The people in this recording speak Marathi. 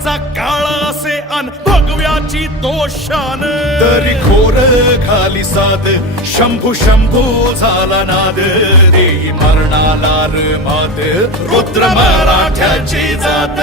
काळाचा काळ असे अन भगव्याची तो शान तरी खोर खाली साद शंभू शंभू झाला नाद देही मरणाला र मात रुद्र मराठ्याची जात